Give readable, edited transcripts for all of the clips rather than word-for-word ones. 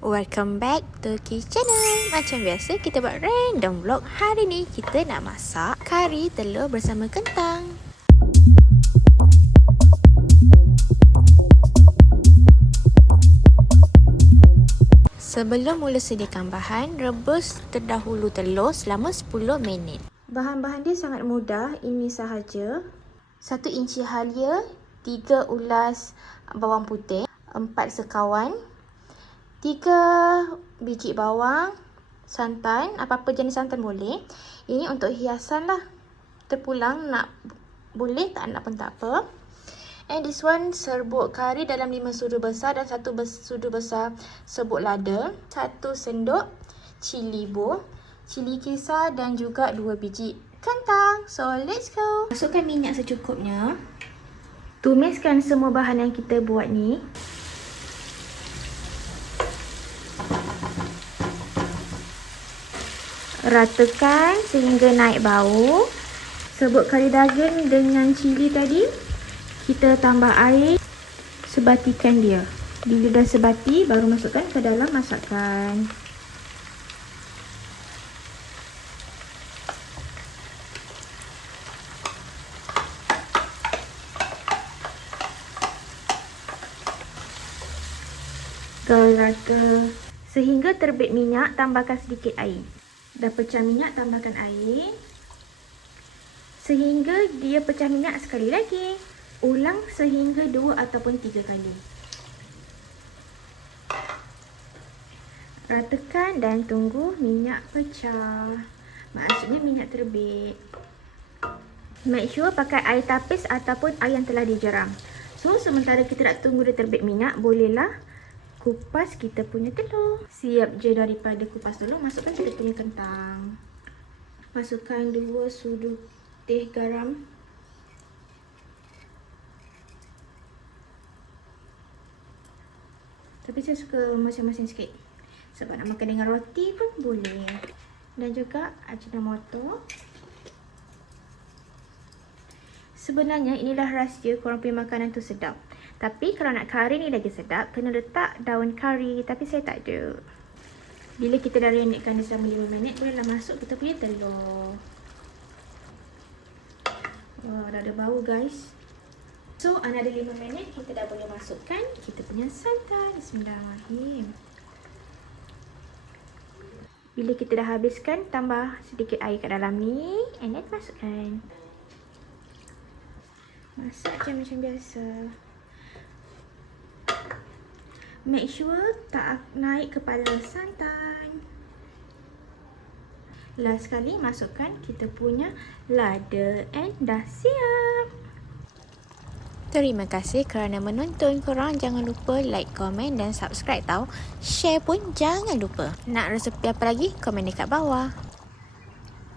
Welcome back to Kitchannel. Macam biasa kita buat random vlog. Hari ni kita nak masak kari telur bersama kentang. Sebelum mula sediakan bahan, rebus terdahulu telur selama 10 minit. Bahan-bahan dia sangat mudah, ini sahaja. 1 inci halia, 3 ulas bawang putih, 4 sekawan, 3 biji bawang, santan, apa-apa jenis santan boleh. Ini untuk hiasan lah. Terpulang nak boleh, tak nak pun tak apa. And this one serbuk kari dalam 5 sudu besar dan 1 sudu besar serbuk lada, 1 sendok cili bo, cili kisar dan juga 2 biji kentang. So let's go. Masukkan minyak secukupnya. Tumiskan semua bahan yang kita buat ni. Ratakan sehingga naik bau. Serbuk kari daging dengan cili tadi, kita tambah air, sebatikan dia. Bila dah sebati, baru masukkan ke dalam masakan. Garuk rata sehingga terbit minyak, tambahkan sedikit air. Dah pecah minyak, tambahkan air sehingga dia pecah minyak sekali lagi. Ulang sehingga 2 ataupun 3 kali. Ratakan dan tunggu minyak pecah. Maksudnya minyak terbit. Make sure pakai air tapis ataupun air yang telah dijeram. So sementara kita nak tunggu dia terbit minyak, bolehlah kupas kita punya telur. Siap je daripada kupas telur, masukkan kita punya kentang. Masukkan 2 sudu teh garam. Tapi saya suka masin-masin sikit, sebab nak makan dengan roti pun boleh. Dan juga ajinomoto. Sebenarnya inilah rahsia korang punya makanan tu sedap. Tapi kalau nak kari ni lagi sedap, kena letak daun kari. Tapi saya tak ada. Bila kita dah rendekkan dia selama 5 minit, bolehlah masuk kita punya telur. Wah, dah ada bau guys. So, another 5 minit, kita dah boleh masukkan kita punya santan. Bismillahirrahmanirrahim. Bila kita dah habiskan, tambah sedikit air kat dalam ni. And then masukkan. Masak je macam biasa. Make sure tak naik kepala santan. Last sekali masukkan kita punya lada and dah siap. Terima kasih kerana menonton. Korang jangan lupa like, komen dan subscribe tau. Share pun jangan lupa. Nak resepi apa lagi? Komen dekat bawah.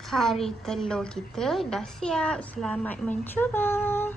Kari telur kita dah siap. Selamat mencuba.